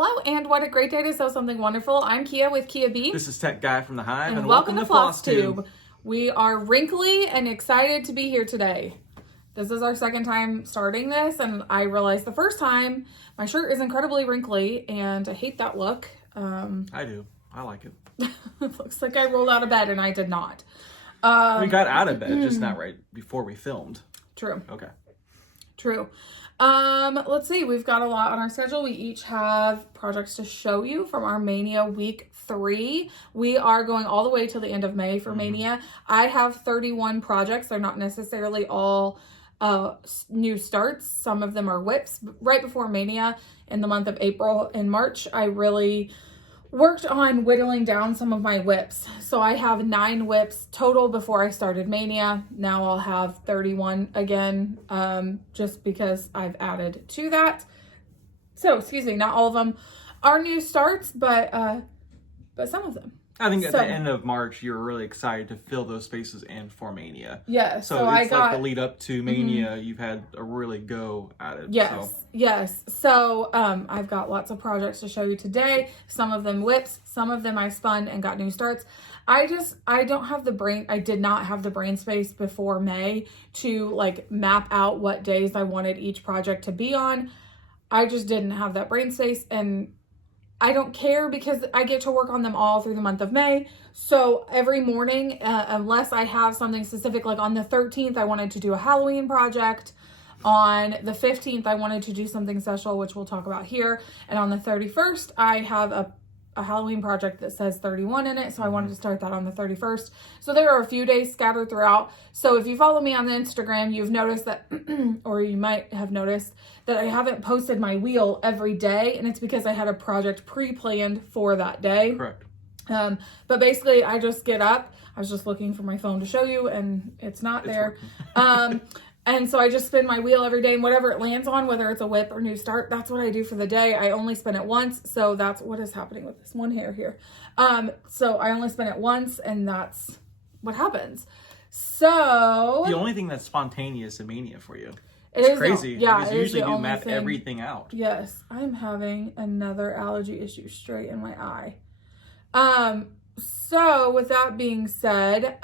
Hello, and what a great day to sew something wonderful. I'm Kia with Kia B. This is Tech Guy from the Hive, and welcome to Flosstube. We are wrinkly and excited to be here today. This is our second time starting this, and I realized the first time my shirt is incredibly wrinkly, and I hate that look. I do. I like it. It looks like I rolled out of bed, and I did not. We got out of bed, just not right before we filmed. True. Okay. True. Let's see. We've got a lot on our schedule. We each have projects to show you from our MAYnia week 3. We are going all the way till the end of May for MAYnia. I have 31 projects. They're not necessarily all new starts. Some of them are whips. Right before MAYnia in the month of April and March, I really worked on whittling down some of my whips. So I have 9 whips total before I started MAYnia. Now I'll have 31 again, just because I've added to that. So, excuse me, not all of them are new starts, but some of them. I think at the end of March, you're really excited to fill those spaces in for MAYnia. Yeah. So it's like the lead up to MAYnia, you've had a really go at it. Yes. So. Yes. So I've got lots of projects to show you today. Some of them whips, some of them I spun and got new starts. I don't have the brain. I did not have the brain space before May to like map out what days I wanted each project to be on. I just didn't have that brain space, and I don't care because I get to work on them all through the month of May. So every morning, unless I have something specific, like on the 13th, I wanted to do a Halloween project. On the 15th, I wanted to do something special, which we'll talk about here. And on the 31st, I have a Halloween project that says 31 in it. So I wanted to start that on the 31st. So there are a few days scattered throughout. So if you follow me on the Instagram, you've noticed that, or you might have noticed that I haven't posted my wheel every day. And it's because I had a project pre-planned for that day. Correct. But basically I just get up. I was just looking for my phone to show you, and it's not there. And so I just spin my wheel every day, and whatever it lands on, whether it's a whip or new start, that's what I do for the day. I only spin it once. So that's what is happening with this one hair here. So I only spin it once, and that's what happens. So the only thing that's spontaneous in MAYnia for you. It's crazy. Yeah, because usually you map everything out. Yes. I'm having another allergy issue straight in my eye. So with that being said,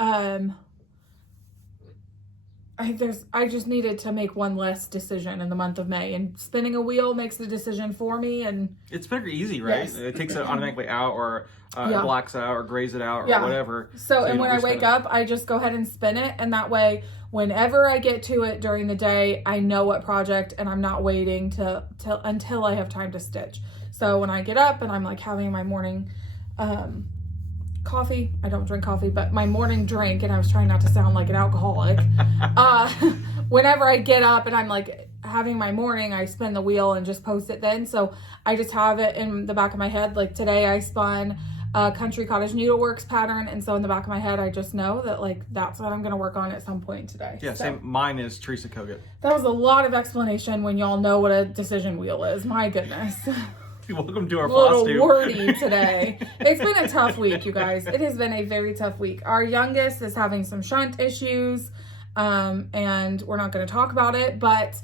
I just needed to make one less decision in the month of May, and spinning a wheel makes the decision for me. And it's very easy, right? Yes. It takes it automatically out, or it blocks it out, or grays it out, or whatever. So and when I wake up, I just go ahead and spin it, and that way, whenever I get to it during the day, I know what project, and I'm not waiting until I have time to stitch. So when I get up and I'm like having my morning coffee, I don't drink coffee, but my morning drink, and I was trying not to sound like an alcoholic. Whenever I get up and I'm like having my morning, I spin the wheel and just post it then. So I just have it in the back of my head. Like today I spun a Country Cottage Needleworks pattern, and so in the back of my head I just know that like that's what I'm going to work on at some point today. Yeah, so, same. Mine is Teresa Kogut. That was a lot of explanation when y'all know what a decision wheel is. My goodness. Welcome to our Flosstube. A little Flosstube. wordy today. It's been a tough week, you guys. It has been a very tough week. Our youngest is having some shunt issues, and we're not going to talk about it, but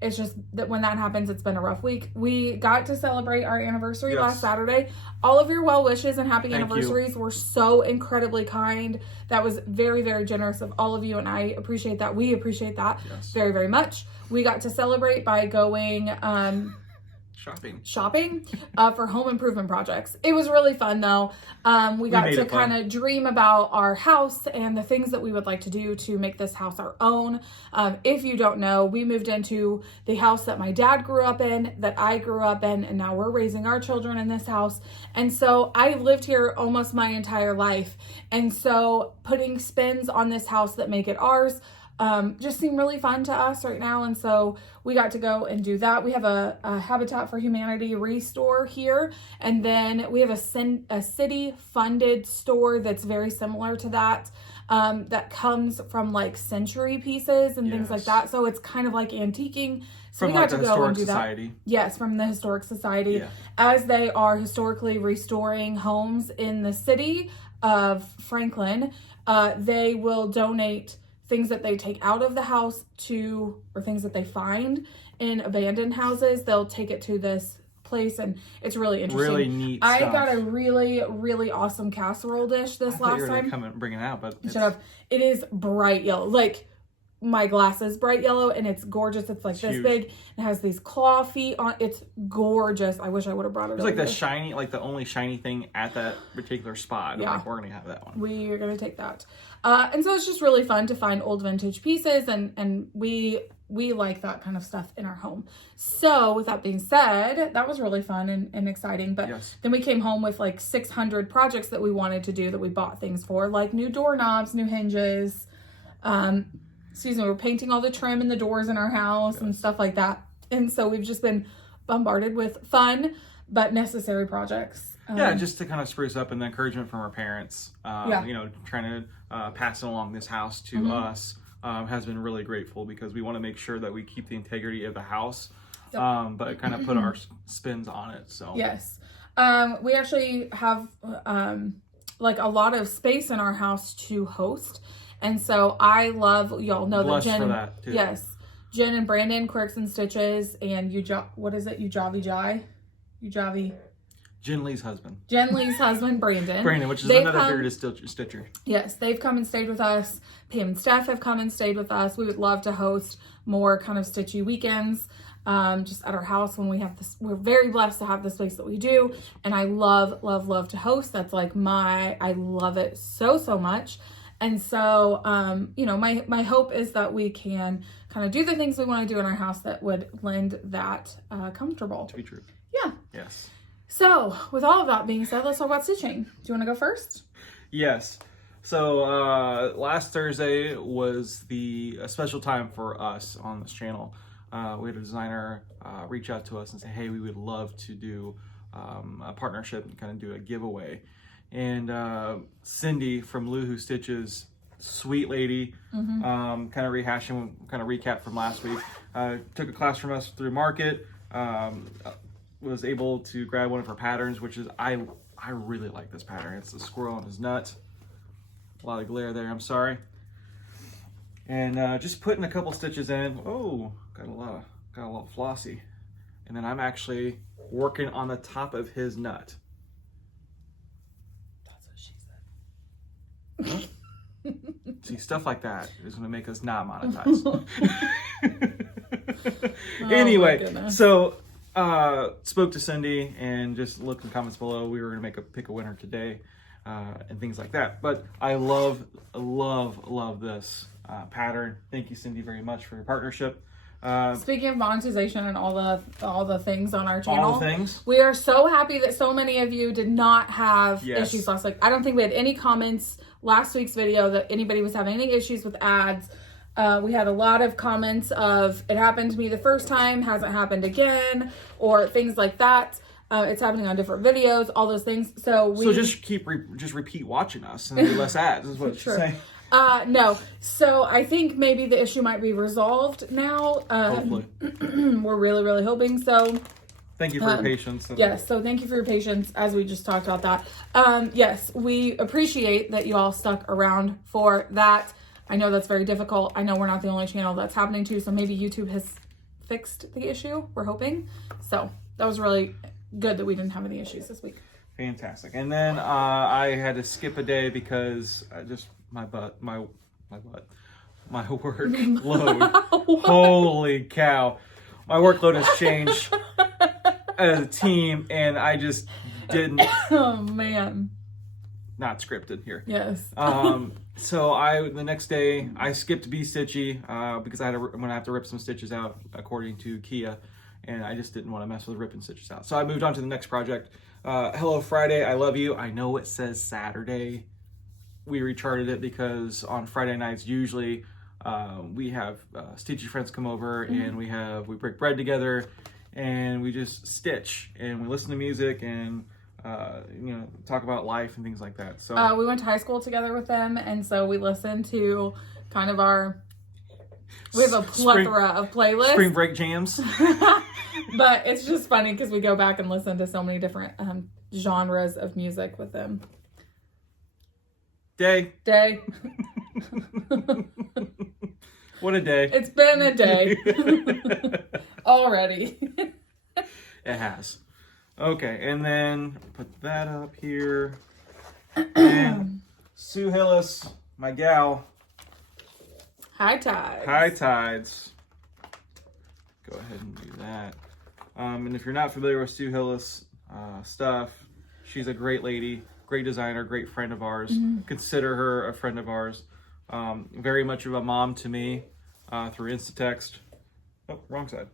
it's just that when that happens, it's been a rough week. We got to celebrate our anniversary last Saturday. All of your well wishes and happy anniversaries were so incredibly kind. That was very, very generous of all of you, and I appreciate that. We appreciate that very, very much. We got to celebrate by going shopping for home improvement projects. It was really fun though. We got to kind of dream about our house and the things that we would like to do to make this house our own. If you don't know, we moved into the house that my dad grew up in, that I grew up in, and now we're raising our children in this house. And so I lived here almost my entire life. And so putting spins on this house that make it ours just seem really fun to us right now. And so we got to go and do that. We have a Habitat for Humanity restore here. And then we have a city funded store that's very similar to that, that comes from like century pieces and things like that. So it's kind of like antiquing. So from we got like to the go Historic and do Society. That. Yes, from the Historic Society. As they are historically restoring homes in the city of Franklin, they will donate things that they take out of the house or things that they find in abandoned houses. They'll take it to this place, and it's really interesting. Really neat I stuff. got a really, really awesome casserole dish this last you were time. gonna come and bring it out, but Shut up. It is bright yellow. Like, my glass is bright yellow, and it's gorgeous. It's like this huge. big. It has these claw feet on. It's gorgeous. I wish I would have brought it. It's like over. the shiny, like the only shiny thing at that particular spot. Yeah. Like, we're gonna have that one. We are gonna take that. And so it's just really fun to find old vintage pieces, and we like that kind of stuff in our home. So with that being said, that was really fun and exciting. But Yes. then we came home with like 600 projects that we wanted to do, that we bought things for, like new doorknobs, new hinges. We're painting all the trim in the doors in our house and stuff like that. And so we've just been bombarded with fun but necessary projects. Yeah, just to kind of spruce up, and the encouragement from our parents, you know, trying to pass along this house to us has been really grateful, because we want to make sure that we keep the integrity of the house, but kind of put our spins on it. So yes, we actually have like a lot of space in our house to host, and so I love, y'all know that Jen, for that too. Yes, Jen and Brandon, Quirks and Stitches, and what is it? Ujavi. Jen Lee's husband. Jen Lee's husband, Brandon. Brandon, which is They've another come- bearded stitcher. Yes, they've come and stayed with us. Pam and Steph have come and stayed with us. We would love to host more kind of stitchy weekends just at our house when we have this. We're very blessed to have the space that we do. And I love, love, love to host. That's like I love it so, so much. And so, you know, my hope is that we can kind of do the things we want to do in our house that would lend that comfortable. To be true. Yeah. Yes. So with all of that being said, let's talk about stitching. Do you want to go first? Yes. So last Thursday was a special time for us on this channel. We had a designer reach out to us and say, hey, we would love to do a partnership and kind of do a giveaway. And Cindy from Luhu Stitches, sweet lady, kind of rehashing, kind of recap from last week, took a class from us through Market, was able to grab one of her patterns, which is, I really like this pattern. It's the squirrel and his nut. A lot of glare there, I'm sorry. And just putting a couple stitches in. Oh, got a lot of flossy. And then I'm actually working on the top of his nut. That's what she said. See, stuff like that is going to make us not monetize. Oh, Anyway, so spoke to Cindy and just looked in the comments below. We were going to pick a winner today and things like that. But I love this pattern. Thank you, Cindy, very much for your partnership. Speaking of monetization and all the things on our channel, All the things. we are so happy that so many of you did not have Yes. issues last week. I don't think we had any comments last week's video that anybody was having any issues with ads. We had a lot of comments of, it happened to me the first time, hasn't happened again, or things like that. It's happening on different videos, all those things. So just repeat watching us and do less ads is what she's saying. No. So I think maybe the issue might be resolved now. Hopefully. We're really, really hoping so. Thank you for your patience. Yes, so thank you for your patience as we just talked about that. Yes, we appreciate that you all stuck around for that. I know that's very difficult. I know we're not the only channel that's happening to, so maybe YouTube has fixed the issue, we're hoping. So that was really good that we didn't have any issues this week. Fantastic. And then I had to skip a day because my work load. Holy cow. My workload has changed as a team, and I just didn't. Oh, man. Not scripted here. Yes. So the next day I skipped Be Stitchy because I'm gonna have to rip some stitches out according to Kia, and I just didn't want to mess with ripping stitches out. So I moved on to the next project. Hello Friday, I love you. I know it says Saturday. We recharted it because on Friday nights usually we have stitchy friends come over and we break bread together and we just stitch and we listen to music and talk about life and things like that. So we went to high school together with them, and so we listened to kind of we have a plethora of playlists. Spring break jams. But it's just funny because we go back and listen to so many different genres of music with them. Day. What a day. It's been a day already. It has. Okay, and then put that up here. And Sue Hillis, my gal. High Tides. High Tides. Go ahead and do that. And if you're not familiar with Sue Hillis stuff, she's a great lady, great designer, great friend of ours. Consider her a friend of ours. Very much of a mom to me through Instatext. Oh, wrong side.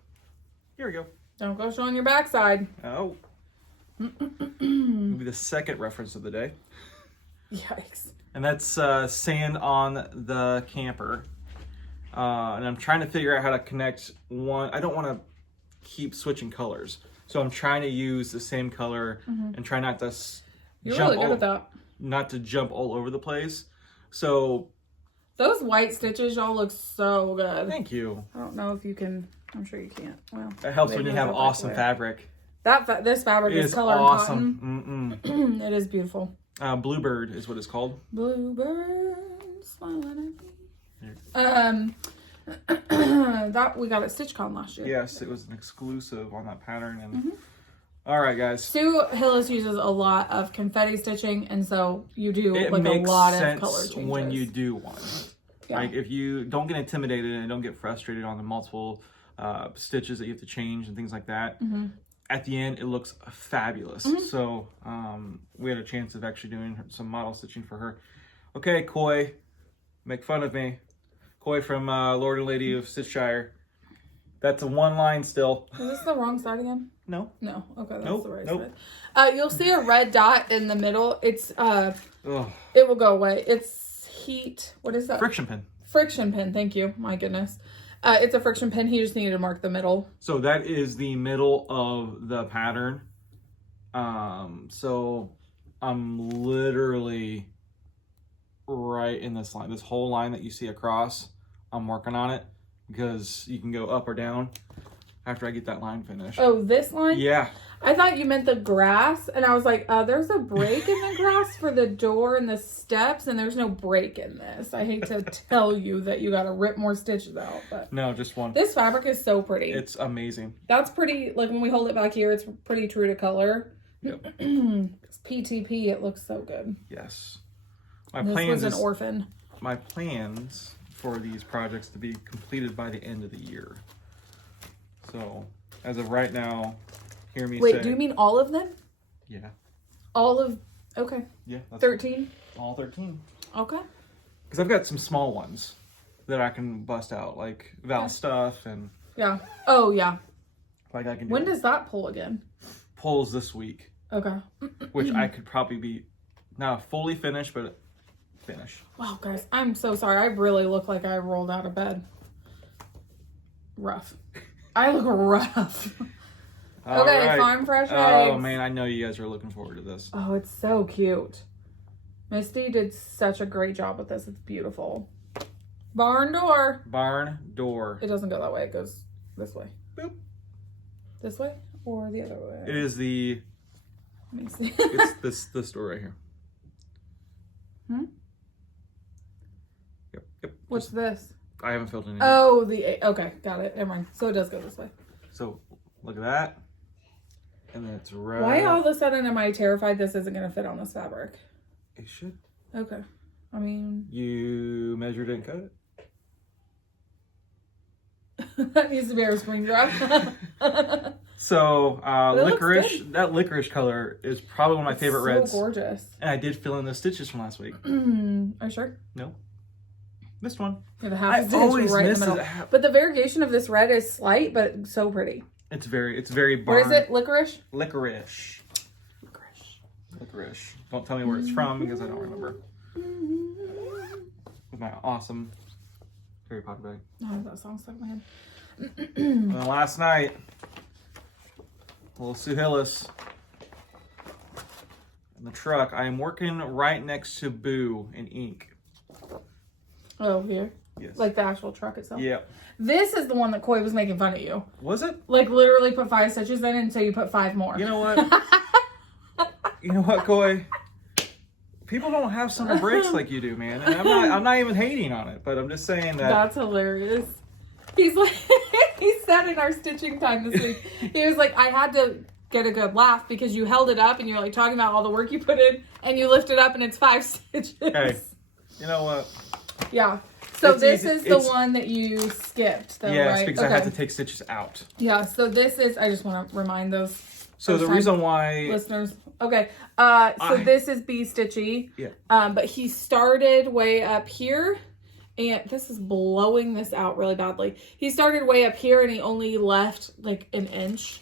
Here we go. Don't go showing your backside. Oh. Maybe the second reference of the day. Yikes. And that's sand on the camper. And I'm trying to figure out how to connect one. I don't want to keep switching colors. So I'm trying to use the same color and try not to You're really good at that. Not to jump all over the place. So those white stitches, y'all look so good. thank you. I don't know if you can. I'm sure you can't. Well, It helps when you have awesome fabric. This fabric is colored awesome. cotton. It is beautiful. Bluebird is what it's called. Bluebird smiling at me. That we got at StitchCon last year. Yes, it was an exclusive on that pattern. And all right, guys. Sue Hillis uses a lot of confetti stitching, and so you do It like a makes lot of sense color changes when you do one. Yeah. Like if you don't get intimidated and don't get frustrated on the multiple stitches that you have to change and things like that. At the end, it looks fabulous. So we had a chance of actually doing some model stitching for her. Okay, Koi, make fun of me. Koi from Lord and Lady of Stitchshire. That's a one line still. Is this the wrong side again? No. No. Okay, that's Nope, the right nope. side. You'll see a red dot in the middle. It's Ugh. it will go away. It's heat. What is that? Friction pin. Friction pin. Thank you. My goodness. It's a friction pin. He just needed to mark the middle. So that is the middle of the pattern. So I'm literally right in this line. This whole line that you see across, I'm working on it because you can go up or down after I get that line finished. Oh, this line? Yeah. I thought you meant the grass, and I was like, there's a break in the grass for the door and the steps, and there's no break in this. I hate to tell you that you got to rip more stitches out, but No, just one. this fabric is so pretty. It's amazing. That's pretty, like when we hold it back here, it's pretty true to color. Yep. It's PTP, it looks so good. Yes. This was an orphan. My plans for these projects to be completed by the end of the year. So, as of right now, hear me say... Wait, do you mean all of them? Yeah. All of, okay. Yeah. That's 13? all 13. Okay. Because I've got some small ones that I can bust out, like Val stuff and... Yeah. Oh, yeah. Like I can do When does that pull again? Pulls this week. Okay. Which I could probably be, not fully finished, but finish. Wow, guys, I'm so sorry. I really look like I rolled out of bed. Rough. I look rough. All Okay, right. farm fresh eggs. Oh man, I know you guys are looking forward to this. Oh, it's so cute. Misty did such a great job with this. It's beautiful. Barn door. Barn door. It doesn't go that way. It goes this way. Boop. This way or the other way? It is the... Let me see. It's this door right here. Yep. What's this? I haven't filled it in. Oh, okay, got it. Never mind. So it does go this way. So look at that. And then it's right. Why all of a sudden am I terrified this isn't going to fit on this fabric? It should. Okay. I mean... You measured it and cut it? that needs to be our screen grab. So licorice, good. that licorice color is probably one of my favorite reds. So gorgeous. And I did fill in the stitches from last week. Are you sure? No. Missed one. You have a half I stitch always right in miss the middle. it. But the variegation of this red is slight, but so pretty. It's very Where is it? Licorice? Licorice. Don't tell me where it's from because I don't remember. With my awesome Harry Potter bag. Oh, that song stuck in my head. And then last night, little Sue Hillis in the truck. I am working right next to Boo in ink. Oh, here? Yes. Like the actual truck itself? Yeah. This is the one that Coy was making fun of you. Was it? Like literally put 5 stitches in and so you put 5 more. You know what? You know what, Coy? People don't have summer breaks like you do, man. And I'm not even hating on it, but I'm just saying that. That's hilarious. He's like, he said in our stitching time this week, he was like, I had to get a good laugh because you held it up and you're like talking about all the work you put in, and you lift it up and it's 5 stitches. Hey, you know what? Yeah. So It's this easy. is the one that you skipped, though, Yes, right? because I had to take stitches out. Yeah, so this is, I just want to remind those So the reason why... listeners. Okay, so this is B Stitchy. Yeah. But he started way up here, and this is blowing this out really badly. He started way up here, and he only left like an inch.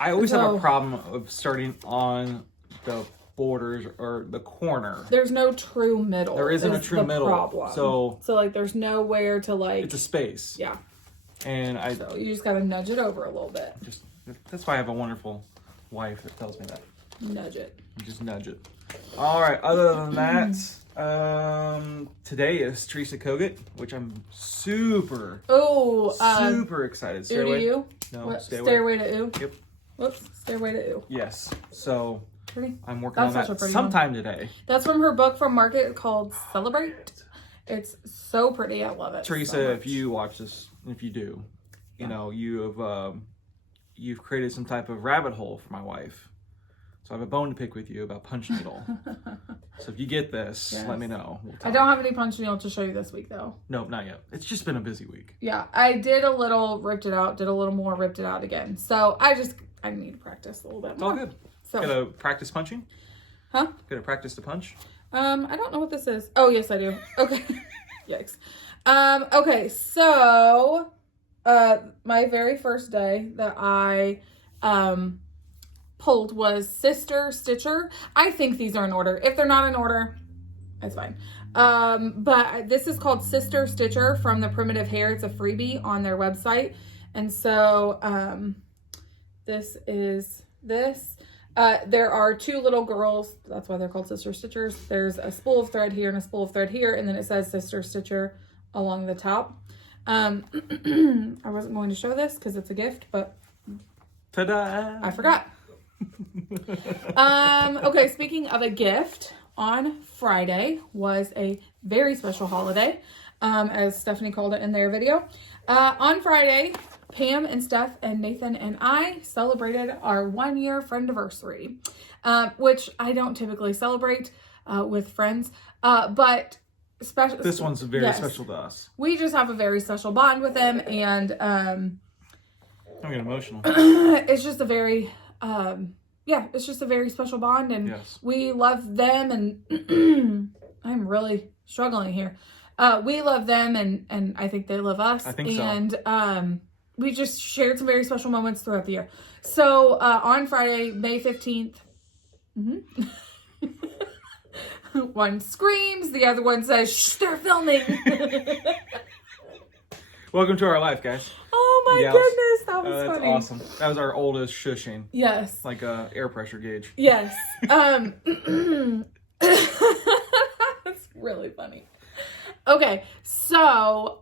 I always have a problem of starting on the borders or the corner. There's no true middle. There isn't a true middle. Problem. So like there's nowhere to like. It's a space. Yeah. And So you just gotta nudge it over a little bit. That's why I have a wonderful wife that tells me that. Nudge it. Just nudge it. All right. Other than that, today is Teresa Kogut, which I'm super excited. Stairway to You? No, what? Stairway to Ooh? Yep. Whoops. Stairway to Ooh. Yes. So pretty. I'm working on that sometime today. That's from her book from Market called Celebrate. It's so pretty. I love it. Teresa, so if you watch this, if you do, you know, you've created some type of rabbit hole for my wife. So I have a bone to pick with you about punch needle. So if you get this, let me know. I don't have any punch needle to show you this week, though. Nope, not yet. It's just been a busy week. Yeah, I did a little, ripped it out, did a little more, ripped it out again. So I need to practice a little bit more. It's all good. So, gotta practice punching? Huh? Gotta practice to punch? I don't know what this is. Oh, yes, I do. Okay. Yikes. Okay, so, my very first day that I, pulled was Sister Stitcher. I think these are in order. If they're not in order, it's fine. But this is called Sister Stitcher from the Primitive Hair. It's a freebie on their website. And so, this is this. There are 2 little girls. That's why they're called Sister Stitchers. There's a spool of thread here and a spool of thread here. And then it says Sister Stitcher along the top. I wasn't going to show this because it's a gift, but ta-da! I forgot. Okay, speaking of a gift, on Friday was a very special holiday, as Stephanie called it in their video. On Friday, Pam and Steph and Nathan and I celebrated our 1-year friendiversary, which I don't typically celebrate with friends, but special. This one's very special to us. We just have a very special bond with them, and I'm getting emotional. It's just a very it's just a very special bond, and we love them, and I'm really struggling here. We love them, and I think they love us. I think so. And we just shared some very special moments throughout the year. So on Friday, May 15th, one screams, the other one says, "Shh, they're filming." Welcome to our life, guys. Oh my goodness, that was funny. That's awesome. That was our oldest shushing. Yes. Like a air pressure gauge. Yes. That's really funny. Okay, so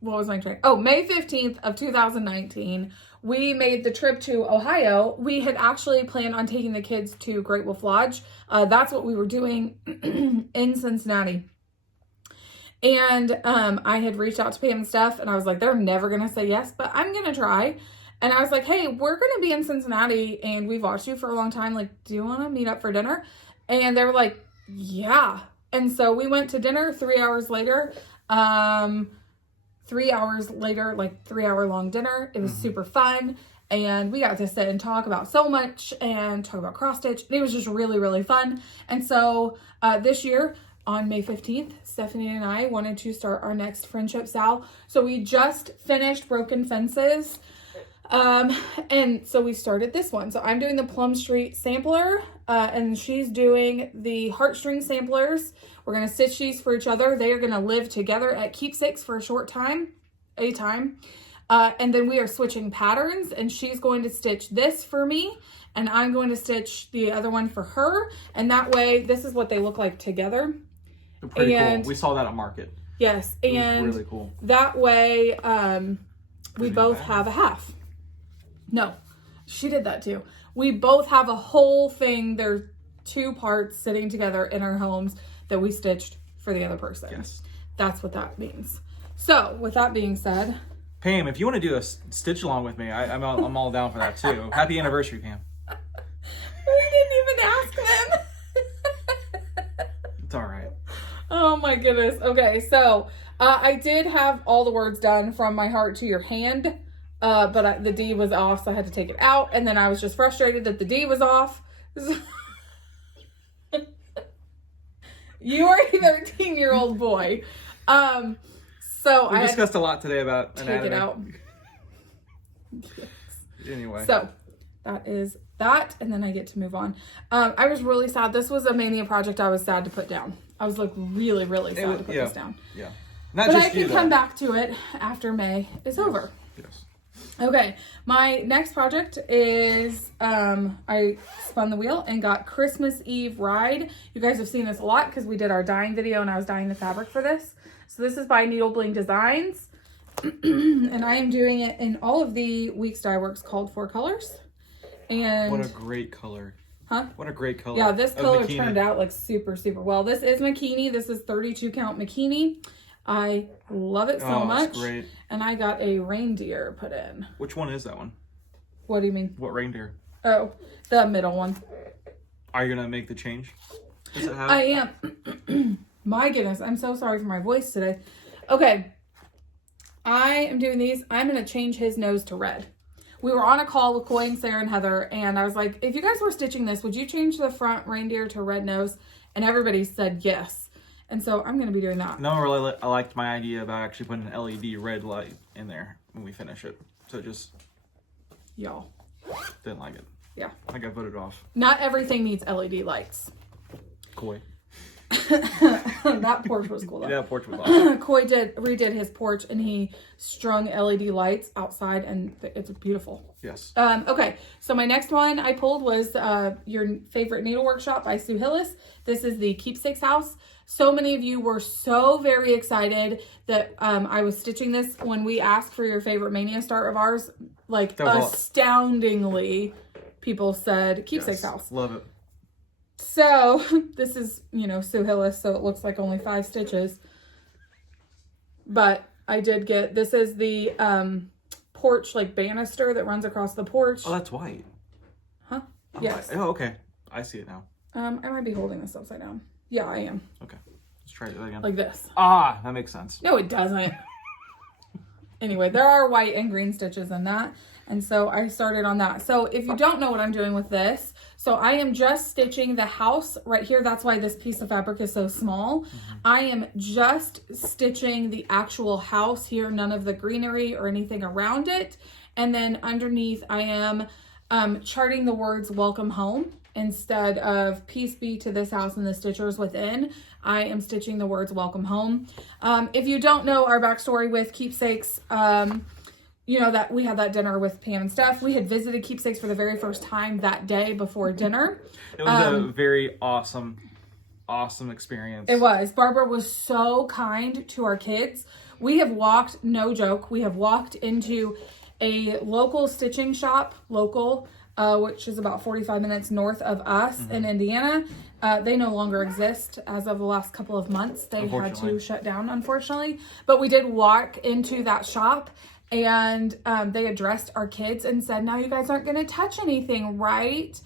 what was my train? Oh, May 15th of 2019, we made the trip to Ohio. We had actually planned on taking the kids to Great Wolf Lodge. That's what we were doing in Cincinnati. And I had reached out to Pam and Steph, and I was like, they're never going to say yes, but I'm going to try. And I was like, hey, we're going to be in Cincinnati, and we've watched you for a long time. Like, do you want to meet up for dinner? And they were like, yeah. And so we went to dinner 3 hours later. 3 hours later, like 3-hour-long dinner. It was super fun. And we got to sit and talk about so much and talk about cross stitch. And it was just really, really fun. And so this year, on May 15th, Stephanie and I wanted to start our next friendship sal. So we just finished Broken Fences. And so we started this one. So I'm doing the Plum Street sampler, and she's doing the Heartstring samplers. We're going to stitch these for each other. They are going to live together at Keepsakes for a short time, and then we are switching patterns, and she's going to stitch this for me, and I'm going to stitch the other one for her. And that way, this is what they look like together. They're pretty cool. We saw that at Market. Yes. It was really cool. That way, we both have a half. No, she did that too. We both have a whole thing. There's 2 parts sitting together in our homes that we stitched for the other person. Yes. That's what that means. So with that being said, Pam, if you want to do a stitch along with me, I'm all down for that too. Happy anniversary, Pam. We didn't even ask them. It's all right. Oh my goodness. Okay, so I did have all the words done from my heart to your hand, but the D was off, so I had to take it out. And then I was just frustrated that the D was off. You are a 13-year-old boy. So we I discussed a lot today about take anatomy. it out. Yes. Anyway. So that is that, and then I get to move on. I was really sad. This was a MAYnia project I was sad to put down. I was like really, really sad to put this down. Yeah. Not But just I can come back to it after May is over. Yes. Okay, my next project is I spun the wheel and got Christmas Eve Ride. You guys have seen this a lot because we did our dyeing video and I was dyeing the fabric for this. So this is by Needle Bling Designs. And I am doing it in all of the Weeks Dye Works called for colors. And what a great color. Huh? What a great color. Yeah, this color bikini. turned out like super, super well. This is MAYnia. This is 32 count MAYnia. I love it so much. It's great. And I got a reindeer put in. Which one is that one? What do you mean? What reindeer? Oh, the middle one. Are you gonna make the change? Does it have? I am. My goodness, I'm so sorry for my voice today. Okay, I am doing these. I'm going to change his nose to red. We were on a call with Coy and Sarah and Heather, and I was like, if you guys were stitching this, would you change the front reindeer to red nose? And everybody said yes. And so I'm going to be doing that. No, really, I liked my idea about actually putting an LED red light in there when we finish it. So just Y'all. didn't like it. Yeah. I got voted off. Not everything needs LED lights. Coy. That porch was cool though. Yeah, porch was awesome. Coy redid his porch and he strung LED lights outside and it's beautiful. Yes. Okay, so my next one I pulled was your favorite needlework shop by Sue Hillis. This is the Keepsakes house. So many of you were so very excited that I was stitching this when we asked for your favorite MAYnia start of ours. Like astoundingly, people said Keepsakes house. Love it. So this is, Sue Hillis, so it looks like only 5 stitches. But I did get, this is the porch like banister that runs across the porch. Oh, that's white. Huh? Oh, Yes. Oh, okay. I see it now. I might be holding this upside down. Yeah, I am. Okay. Let's try it again. Like this. Ah, that makes sense. No, it doesn't. Anyway, there are white and green stitches in that. And so I started on that. So if you don't know what I'm doing with this, so I am just stitching the house right here. That's why this piece of fabric is so small. I am just stitching the actual house here, none of the greenery or anything around it. And then underneath I am charting the words welcome home. Instead of peace be to this house and the stitchers within, I am stitching the words welcome home. If you don't know our backstory with Keepsakes, that we had that dinner with Pam and Steph. We had visited Keepsakes for the very first time that day before dinner. It was a very awesome experience. It was. Barbara was so kind to our kids. We have walked, no joke, we have walked into a local stitching shop, which is about 45 minutes north of us in Indiana. They no longer exist as of the last couple of months. They had to shut down, unfortunately. But we did walk into that shop and they addressed our kids and said, now you guys aren't going to touch anything, right?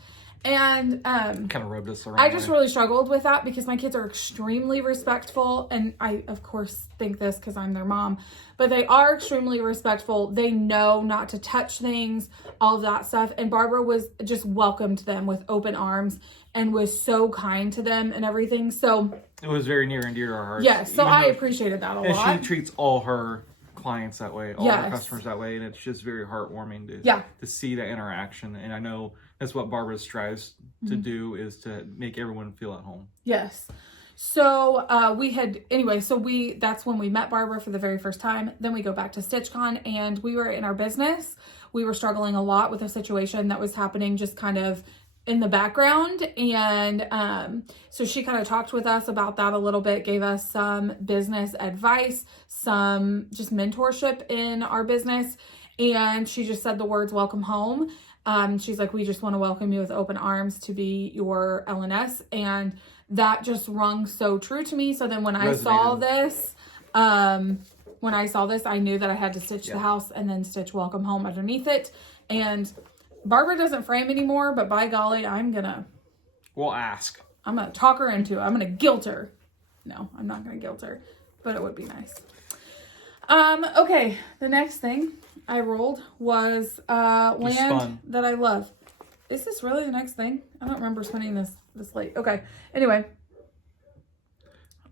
And kind of rubbed us around. I just really struggled with that because my kids are extremely respectful. And I, of course, think this because I'm their mom. But they are extremely respectful. They know not to touch things, all of that stuff. And Barbara was just welcomed them with open arms and was so kind to them and everything. So it was very near and dear to our hearts. Yes, so I appreciated that a lot. And she treats all her clients that way, all her customers that way, and it's just very heartwarming to see that interaction. And I know that's what Barbara strives to do, is to make everyone feel at home. Yes. So that's when we met Barbara for the very first time. Then we go back to StitchCon and we were in our business. We were struggling a lot with a situation that was happening just kind of in the background. And so she kind of talked with us about that a little bit, gave us some business advice, some just mentorship in our business. And she just said the words, welcome home. She's like, we just want to welcome you with open arms to be your LNS. And that just rung so true to me. So then when I saw this, when I saw this, I knew that I had to stitch the house and then stitch Welcome Home underneath it. And Barbara doesn't frame anymore, but by golly, We'll ask. I'm going to talk her into it. I'm going to guilt her. No, I'm not going to guilt her, but it would be nice. Okay, the next thing I rolled was land that I love. Is this really the next thing? I don't remember spending this late. Okay, anyway.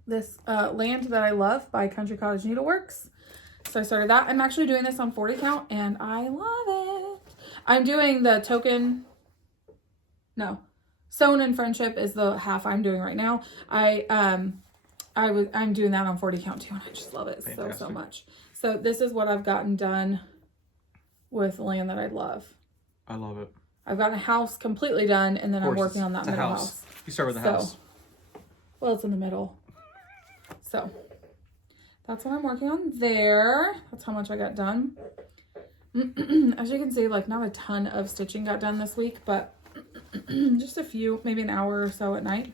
This Land That I Love by Cottage Needleworks. So I started that. I'm actually doing this on 40 count and I love it. I'm doing the token. No. Sewn in Friendship is the half I'm doing right now. I'm doing that on 40 count too, and I just love it so much. So this is what I've gotten done with Land That I Love. I love it. I've gotten a house completely done, and then I'm working on that middle house. You start with the house. Well, it's in the middle. So that's what I'm working on there. That's how much I got done. As you can see, like not a ton of stitching got done this week, but just a few, maybe an hour or so at night.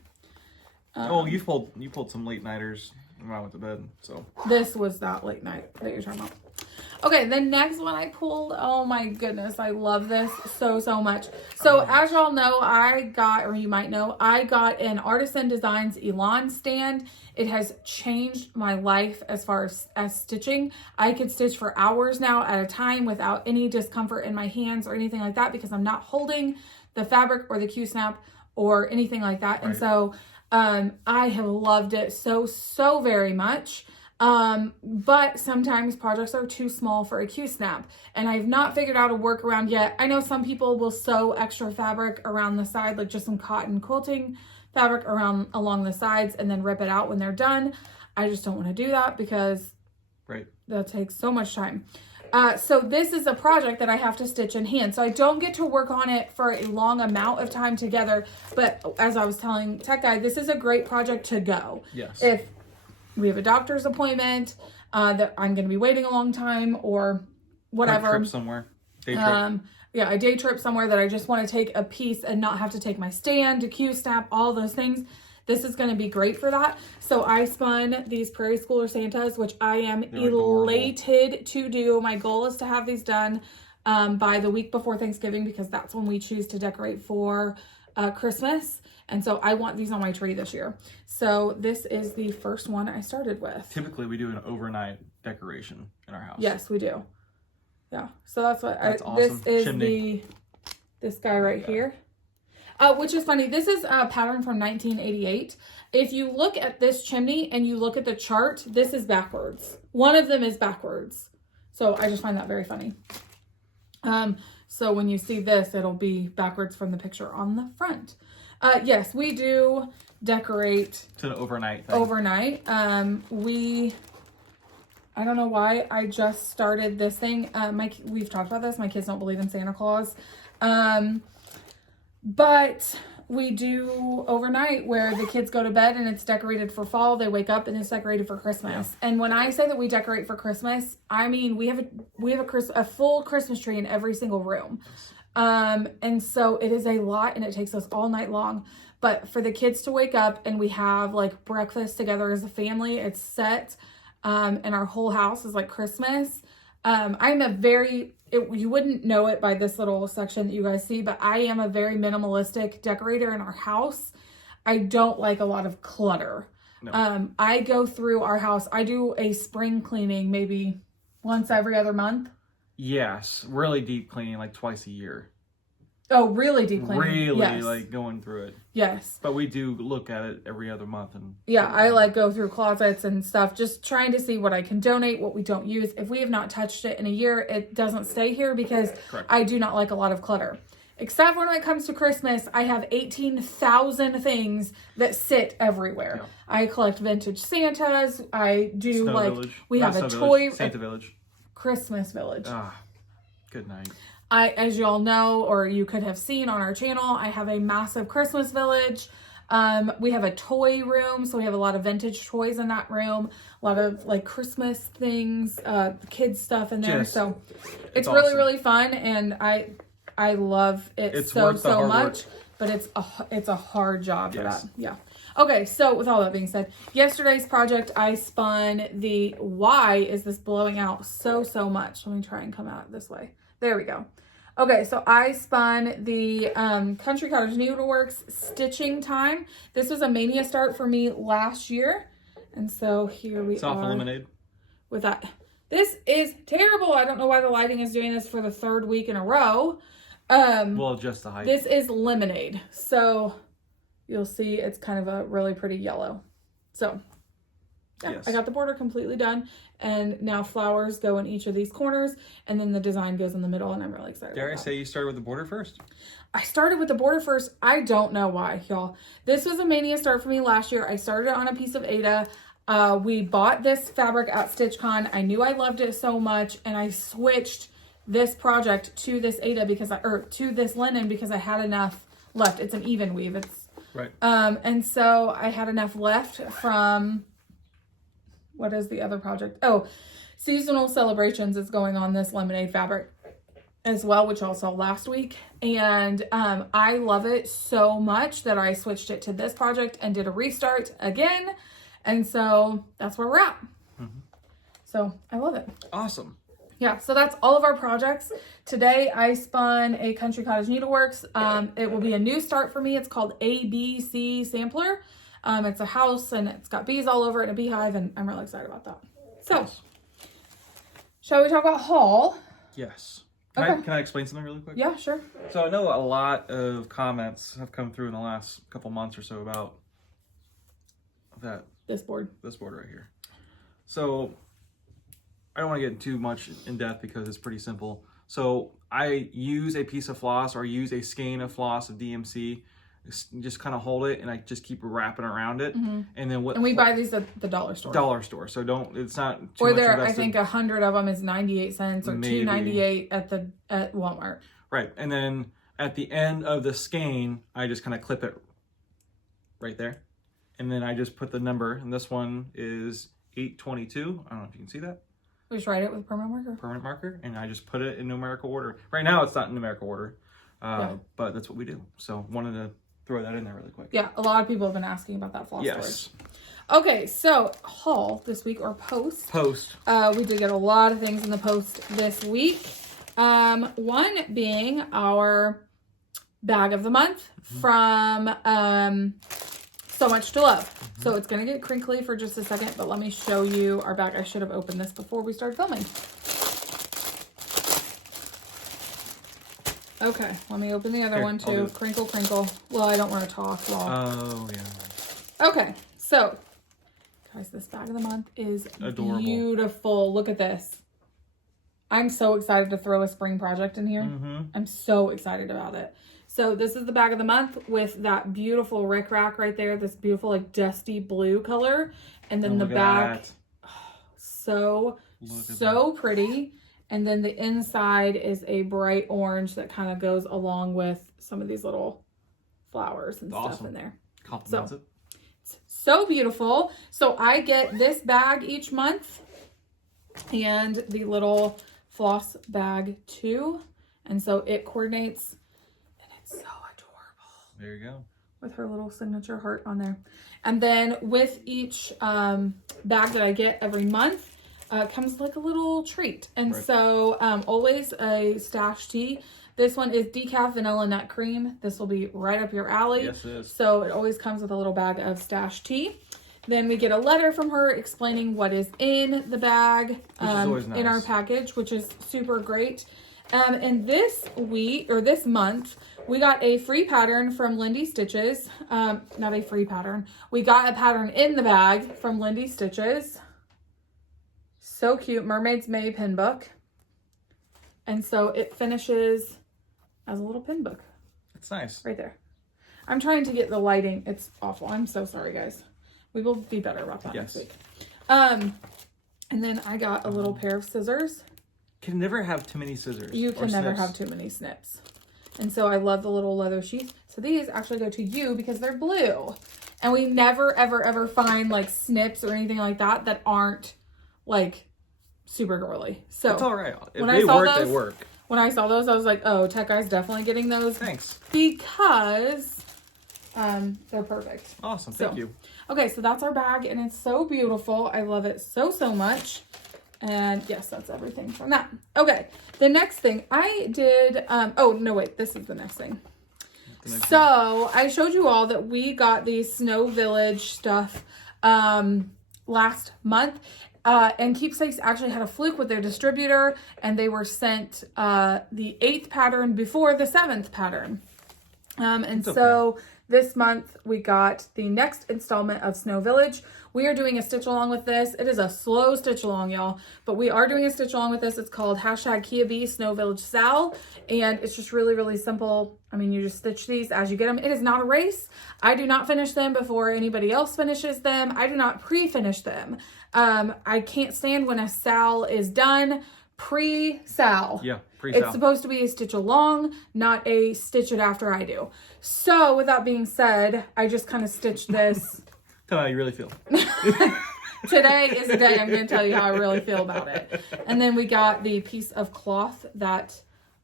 You pulled some late nighters when I went to bed. So this was that late night that you're talking about. Okay, the next one I pulled, oh my goodness, I love this so much. So as y'all know, or you might know, I got an Artisan Designs Elan stand. It has changed my life as far as stitching. I could stitch for hours now at a time without any discomfort in my hands or anything like that because I'm not holding the fabric or the Q-snap or anything like that. Right. And so I have loved it so very much. But sometimes projects are too small for a Q-snap and I've not figured out a workaround yet. I know some people will sew extra fabric around the side, like just some cotton quilting fabric along the sides and then rip it out when they're done. I just don't want to do that because that takes so much time. So this is a project that I have to stitch in hand. So I don't get to work on it for a long amount of time together. But as I was telling Tech Guy, this is a great project to go. Yes. If we have a doctor's appointment that I'm going to be waiting a long time or whatever. A trip somewhere. Day trip. Yeah, a day trip somewhere that I just want to take a piece and not have to take my stand, a Q-snap, all those things. This is going to be great for that. So I spun these Prairie Schooler Santas, which I am elated to do. My goal is to have these done by the week before Thanksgiving because that's when we choose to decorate for Christmas. And so I want these on my tree this year. So this is the first one I started with. Typically we do an overnight decoration in our house. Yes, we do. Yeah. So that's what awesome. This is this guy right here. Which is funny. This is a pattern from 1988. If you look at this chimney and you look at the chart, this is backwards. One of them is backwards. So I just find that very funny. So when you see this, it'll be backwards from the picture on the front. Yes, we do decorate. It's an overnight thing. Overnight. I don't know why I just started this thing. We've talked about this. My kids don't believe in Santa Claus. But we do overnight where the kids go to bed and it's decorated for fall. They wake up and it's decorated for Christmas. Yeah. And when I say that we decorate for Christmas, I mean, we have a full Christmas tree in every single room. And so it is a lot and it takes us all night long, but for the kids to wake up and we have like breakfast together as a family, it's set, and our whole house is like Christmas. You wouldn't know it by this little section that you guys see, but I am a very minimalistic decorator in our house. I don't like a lot of clutter. No. I go through our house. I do a spring cleaning maybe once every other month. Yes, really deep cleaning, like twice a year. Oh, really deep cleaning? Really, yes. Like going through it. Yes. But we do look at it every other month. I like go through closets and stuff, just trying to see what I can donate, what we don't use. If we have not touched it in a year, it doesn't stay here because I do not like a lot of clutter. Except when it comes to Christmas, I have 18,000 things that sit everywhere. Yeah. I collect vintage Santas. I do Snow like, Village. We Not have a Snow toy. Village. Santa Village. Christmas Village. Good night. As you all know, or you could have seen on our channel, I have a massive Christmas Village. We have a toy room, so we have a lot of vintage toys in that room. A lot of like Christmas things, kids stuff in there. So it's really, awesome. Really fun, and I love it so much. But it's a hard job for that. Yeah. Okay, so with all that being said, yesterday's project I spun the, why is this blowing out so much? Let me try and come out this way. There we go. Okay, so I spun the Country Cottage Needleworks Stitching Time. This was a MAYnia start for me last year. And so here we Soft are lemonade. with that. This is terrible. I don't know why the lighting is doing this for the 3rd week in a row. We'll adjust the height. This is lemonade. So you'll see it's kind of a really pretty yellow. So yeah, yes. I got the border completely done. And now flowers go in each of these corners. And then the design goes in the middle. And I'm really excited Dare I about say you started with the border first? I started with the border first. I don't know why, y'all. This was a MAYnia start for me last year. I started it on a piece of Aida. We bought this fabric at StitchCon. I knew I loved it so much. And I switched this project to this Aida because to this linen because I had enough left. It's an even weave. It's right. And so I had enough left from, what is the other project? Oh, Seasonal Celebrations is going on this lemonade fabric as well, which I saw last week. And I love it so much that I switched it to this project and did a restart again. And so that's where we're at. Mm-hmm. So I love it. Awesome. Yeah, so that's all of our projects. Today I spun a Country Cottage Needleworks. It will be a new start for me. It's called ABC Sampler. It's a house and it's got bees all over it and a beehive, and I'm really excited about that. So, shall we talk about haul? Yes. Okay. Can I explain something really quick? Yeah, sure. So I know a lot of comments have come through in the last couple months or so about this board right here. So I don't want to get too much in depth because it's pretty simple. So I use a piece of floss or use a skein of floss of DMC, just kind of hold it and I just keep wrapping around it. Mm-hmm. And then we buy these at the dollar store. So it's not too or much there invested. I think 100 of them is 98 cents or Maybe. $2.98 at Walmart. Right. And then at the end of the skein, I just kind of clip it right there. And then I just put the number, and this one is 822. I don't know if you can see that. We just write it with permanent marker. And I just put it in numerical order. Right now it's not in numerical order, but that's what we do. So wanted to throw that in there really quick. Yeah, a lot of people have been asking about that floss storage. Okay, so haul this week or post. We did get a lot of things in the post this week. One being our bag of the month from So Much to Love. So it's going to get crinkly for just a second, but let me show you our bag. I should have opened this before we started filming. Okay, let me open the other one too. Crinkle, crinkle. Well, I don't want to talk. Oh, yeah. Okay, so, guys, this bag of the month is adorable. Beautiful. Look at this. I'm so excited to throw a spring project in here. Mm-hmm. I'm so excited about it. So this is the bag of the month with that beautiful rickrack right there. This beautiful like dusty blue color. And then the back, so pretty. And then the inside is a bright orange that kind of goes along with some of these little flowers and stuff in there. Compliments it. So beautiful. So I get this bag each month and the little floss bag too. And so it coordinates. So adorable. There you go. With her little signature heart on there. And then with each bag that I get every month comes like a little treat. And so always a stash tea. This one is decaf vanilla nut cream. This will be right up your alley. Yes, it is. So it always comes with a little bag of stash tea. Then we get a letter from her explaining what is in the bag which is always nice. In our package, which is super great. And this month, we got a free pattern from Lindy Stitches. Not a free pattern. We got a pattern in the bag from Lindy Stitches. So cute. Mermaid's May pin book. And so it finishes as a little pin book. It's nice. Right there. I'm trying to get the lighting. It's awful. I'm so sorry, guys. We will be better about that next week. And then I got a little pair of scissors. Can never have too many scissors. You can never have too many snips. And so I love the little leather sheath. So these actually go to you because they're blue. And we never, ever, ever find like snips or anything like that that aren't like super girly. So it's all right. If when they work, they work. When I saw those, I was like, oh, Tech Guy's definitely getting those. Thanks. Because they're perfect. Awesome. Thank you. Okay, so that's our bag, and it's so beautiful. I love it so, so much. And yes, that's everything from that. Okay, the next thing I did, oh, no, wait, this is the next thing. So I showed you all that we got these Snow Village stuff last month. And Keepsakes actually had a fluke with their distributor, and they were sent the 8th pattern before the 7th pattern. And so this month we got the next installment of Snow Village. We are doing a stitch along with this. It is a slow stitch along, y'all, but we are doing a stitch along with this. It's called #KiaB Snow Village Sal, and it's just really, really simple. I mean, you just stitch these as you get them. It is not a race. I do not finish them before anybody else finishes them. I do not pre-finish them. I can't stand when a sal is done pre-sal. Yeah, pre-sal. It's supposed to be a stitch along, not a stitch it after I do. So with that being said, I just kind of stitched this. Tell me how you really feel. Today is the day I'm going to tell you how I really feel about it. And then we got the piece of cloth that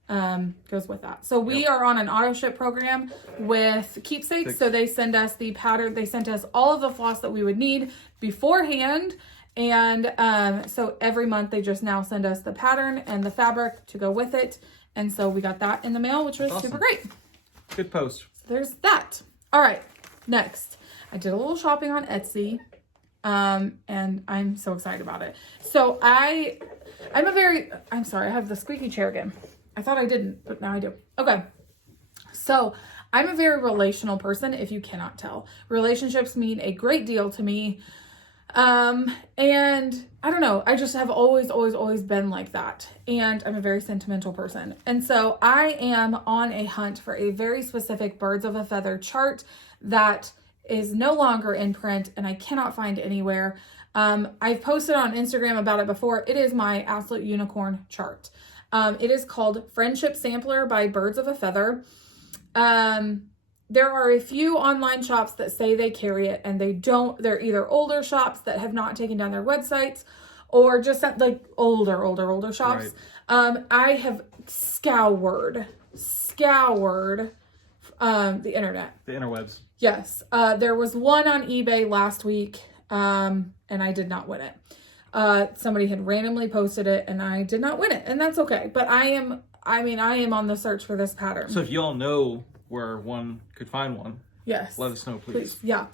goes with that. So we are on an auto ship program with Keepsakes. So they send us the pattern. They sent us all of the floss that we would need beforehand. And so every month they just now send us the pattern and the fabric to go with it. And so we got that in the mail, which was super great. Good post. So there's that. All right, next. I did a little shopping on Etsy, and I'm so excited about it. So I'm sorry, I have the squeaky chair again. I thought I didn't, but now I do. Okay, so I'm a very relational person, if you cannot tell. Relationships mean a great deal to me, and I don't know, I just have always been like that, and I'm a very sentimental person. And so I am on a hunt for a very specific birds of a feather chart that is no longer in print and I cannot find anywhere. I've posted on Instagram about it before. It is my absolute unicorn chart. It is called Friendship Sampler by Birds of a Feather. There are a few online shops that say they carry it and they don't. They're either older shops that have not taken down their websites or just like older shops. Right. I have scoured the internet. The interwebs. Yes. There was one on eBay last week, and I did not win it. Somebody had randomly posted it and I did not win it, and that's okay. But I am on the search for this pattern. So if you all know where one could find one, yes, let us know, please. Yeah.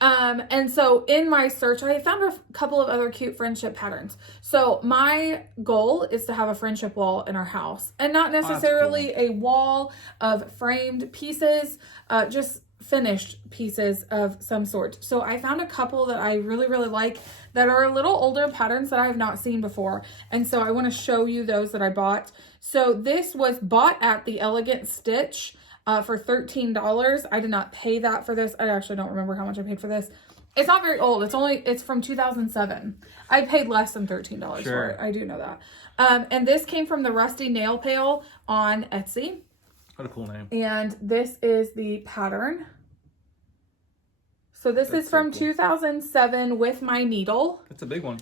And so in my search, I found a couple of other cute friendship patterns. So my goal is to have a friendship wall in our house, and not necessarily a wall of framed pieces, just finished pieces of some sort. So I found a couple that I really like that are a little older patterns that I have not seen before. And so I want to show you those that I bought. So this was bought at the Elegant Stitch for $13. I did not pay that for this. I actually don't remember how much I paid for this. It's not very old. It's from 2007. I paid less than $13 for it. I do know that. And this came from the Rusty Nail Pail on Etsy. What a cool name. And this is the pattern. So this is from 2007 with my needle. It's a big one.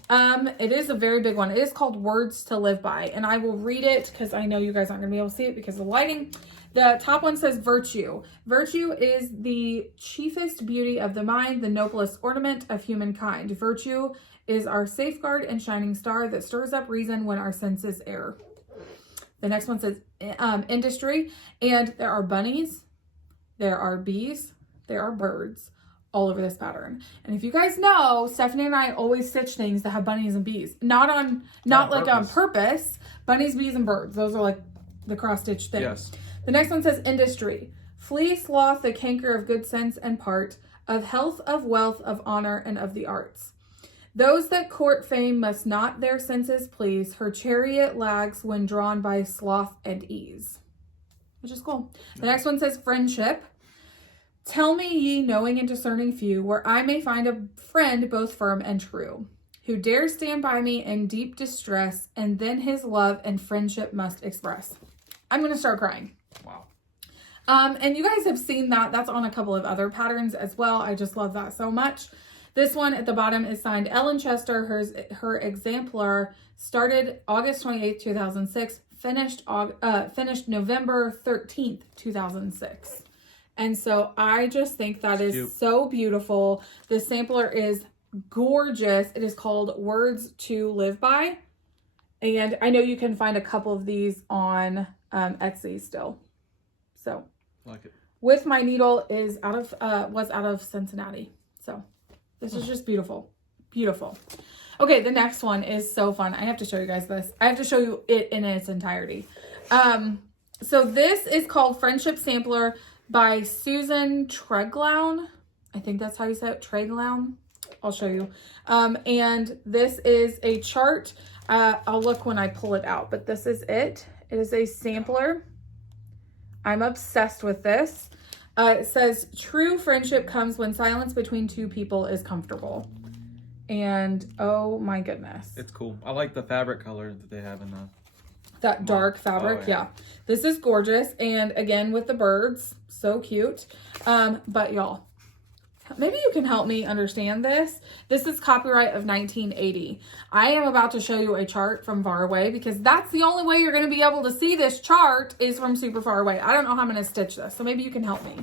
It is a very big one. It is called Words to Live By. And I will read it because I know you guys aren't going to be able to see it because of the lighting. The top one says virtue. Virtue is the chiefest beauty of the mind, the noblest ornament of humankind. Virtue is our safeguard and shining star that stirs up reason when our senses err. The next one says industry, and there are bunnies, there are bees, there are birds all over this pattern. And if you guys know, Stephanie and I always stitch things that have bunnies and bees. Not on purpose. Bunnies, bees, and birds. Those are like the cross-stitch thing. Yes. The next one says industry. Flee sloth, the canker of good sense and part, of health, of wealth, of honor, and of the arts. Those that court fame must not their senses please. Her chariot lags when drawn by sloth and ease. Which is cool. The next one says friendship. Tell me, ye knowing and discerning few, where I may find a friend both firm and true, who dares stand by me in deep distress, and then his love and friendship must express. I'm going to start crying. Wow. And you guys have seen that. That's on a couple of other patterns as well. I just love that so much. This one at the bottom is signed Ellen Chester. Her exemplar started August 28th, 2006, finished November 13th, 2006. And so I just think that is cute. so beautiful. This sampler is gorgeous. It is called Words to Live By. And I know you can find a couple of these on Etsy still. So Like it. With My Needle is was out of Cincinnati. So this is just beautiful. Beautiful. Okay, the next one is so fun. I have to show you guys this. I have to show you it in its entirety. So this is called Friendship Sampler by Susan Treglown. I think that's how you say it, Treglown. I'll show you. And this is a chart. I'll look when I pull it out, but this is it. It is a sampler. I'm obsessed with this. It says, true friendship comes when silence between two people is comfortable. And oh my goodness. It's cool. I like the fabric color that they have in that dark fabric. Yeah. This is gorgeous. And again, with the birds, so cute. But y'all, maybe you can help me understand this. This is copyright of 1980. I am about to show you a chart from far away because that's the only way you're going to be able to see this chart is from super far away. I don't know how I'm going to stitch this, so maybe you can help me.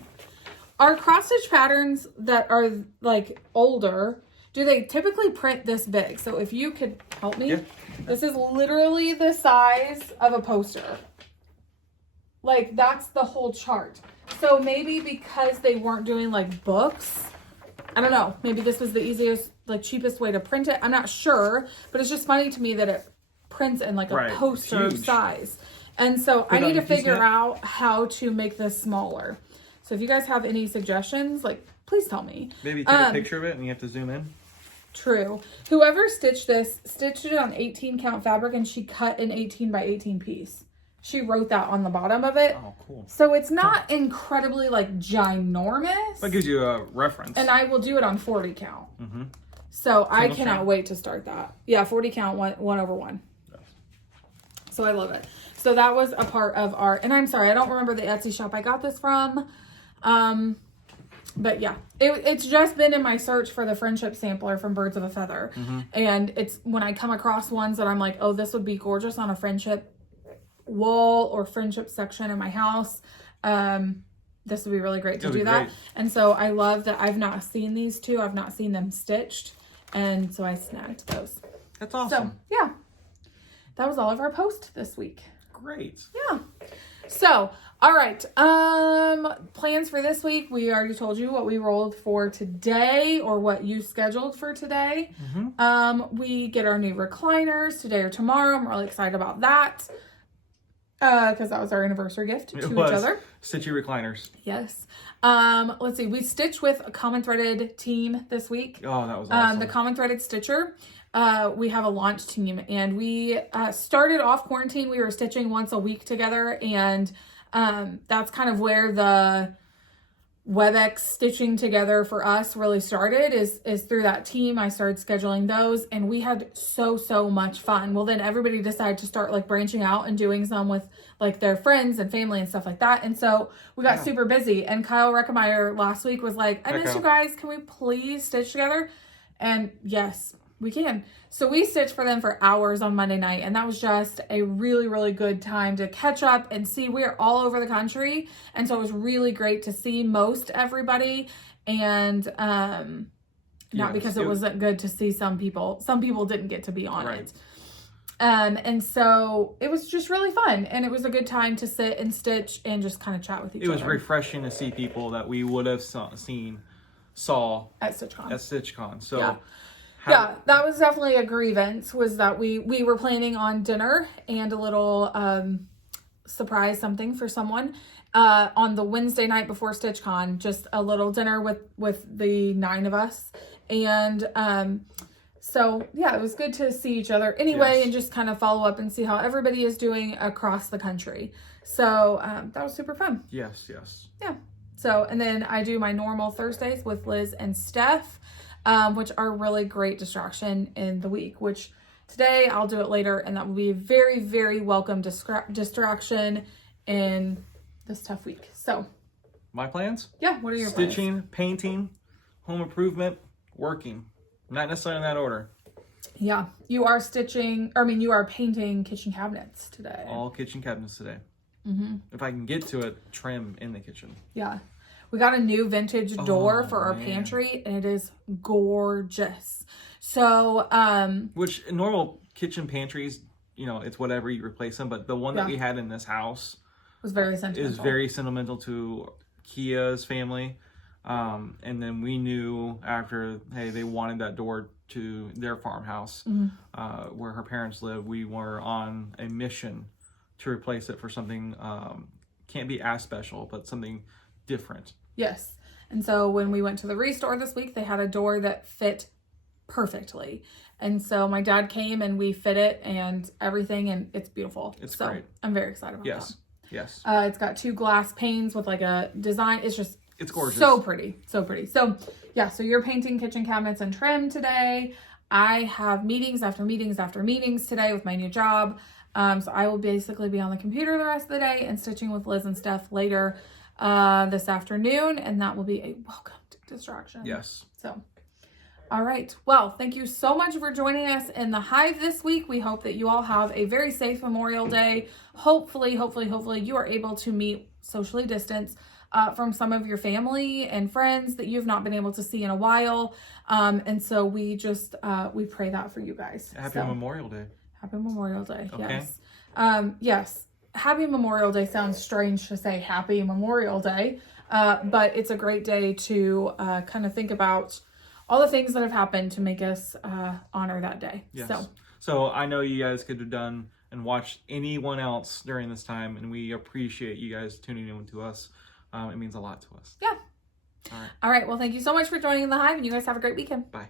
Our cross stitch patterns that are like older, do they typically print this big? So if you could help me. Yeah. This is literally the size of a poster. Like that's the whole chart. So maybe because they weren't doing like books, I don't know. Maybe this was the easiest, like cheapest way to print it. I'm not sure, but it's just funny to me that it prints in like a poster size. And so I need to figure out how to make this smaller. So if you guys have any suggestions, like please tell me. Maybe take a picture of it and you have to zoom in. True. Whoever stitched this, stitched it on 18 count fabric and she cut an 18 by 18 piece. She wrote that on the bottom of it. Oh, cool. So it's not incredibly like ginormous. That gives you a reference. And I will do it on 40 count. Mm-hmm. So I cannot wait to start that. Yeah, 40 count, 1/1. Yes. So I love it. So that was a part of our, and I'm sorry, I don't remember the Etsy shop I got this from. But yeah, it's just been in my search for the friendship sampler from Birds of a Feather. Mm-hmm. And it's when I come across ones that I'm like, oh, this would be gorgeous on a friendship wall or friendship section in my house. This would be really great to do that. And so I love that I've not seen these two. I've not seen them stitched. And so I snagged those. That's awesome. So yeah, that was all of our post this week. Great. Yeah. So, all right. Plans for this week. We already told you what we rolled for today or what you scheduled for today. Mm-hmm. We get our new recliners today or tomorrow. I'm really excited about that. Because that was our anniversary gift to each other. Stitchy recliners. Yes. Let's see. We stitched with a common threaded team this week. Oh, that was awesome. The common threaded stitcher. We have a launch team and we started off quarantine. We were stitching once a week together, and that's kind of where the WebEx stitching together for us really started is through that team. I started scheduling those and we had so much fun. Well, then everybody decided to start like branching out and doing some with like their friends and family and stuff like that. And so we got super busy, and Kyle Reckemeyer last week was like, I miss you guys. Can we please stitch together? And yes, we can. So we stitched for them for hours on Monday night, and that was just a really good time to catch up and see. We're all over the country, and so it was really great to see most everybody. And not because it wasn't good to see some people. Some people didn't get to be on it. And so it was just really fun, and it was a good time to sit and stitch and just kind of chat with each other. It was refreshing to see people that we would have saw at StitchCon. So. Yeah. Yeah, that was definitely a grievance, was that we were planning on dinner and a little surprise something for someone on the Wednesday night before StitchCon, just a little dinner with the 9 of us. And so, yeah, it was good to see each other anyway, and just kind of follow up and see how everybody is doing across the country. So that was super fun. Yes. Yeah. So, and then I do my normal Thursdays with Liz and Steph. Which are really great distraction in the week, which today I'll do it later, and that will be a very welcome distraction in this tough week. So my plans? Yeah, what are your plans? Stitching, painting, home improvement, working. Not necessarily in that order. Yeah, you are you are painting kitchen cabinets today. All kitchen cabinets today. Mm-hmm. If I can get to it, trim in the kitchen. Yeah. We got a new vintage door for our man. pantry, and it is gorgeous. So, which normal kitchen pantries, you know, it's whatever, you replace them. But the one that we had in this house was very sentimental. Is very sentimental to Kia's family. And then we knew after, hey, they wanted that door to their farmhouse, where her parents live. We were on a mission to replace it for something, can't be as special, but something different. Yes. And so when we went to the Restore this week, they had a door that fit perfectly. And so my dad came and we fit it and everything, and it's beautiful. It's great. I'm very excited about that. Yes. It's got 2 glass panes with like a design. It's gorgeous. So pretty. So yeah, so you're painting kitchen cabinets and trim today. I have meetings after meetings after meetings today with my new job. So I will basically be on the computer the rest of the day and stitching with Liz and Steph later this afternoon, and that will be a welcome distraction. Yes. So, all right. Well, thank you so much for joining us in the Hive this week. We hope that you all have a very safe Memorial Day. Hopefully you are able to meet socially distanced from some of your family and friends that you've not been able to see in a while. And so we just, we pray that for you guys. Happy Memorial Day. Happy Memorial Day. Okay. Yes. Yes. Happy Memorial Day sounds strange to say Happy Memorial Day, but it's a great day to kind of think about all the things that have happened to make us honor that day. Yes. So I know you guys could have done and watched anyone else during this time, and we appreciate you guys tuning in to us. It means a lot to us. Yeah. All right. All right. Well, thank you so much for joining the Hive, and you guys have a great weekend. Bye.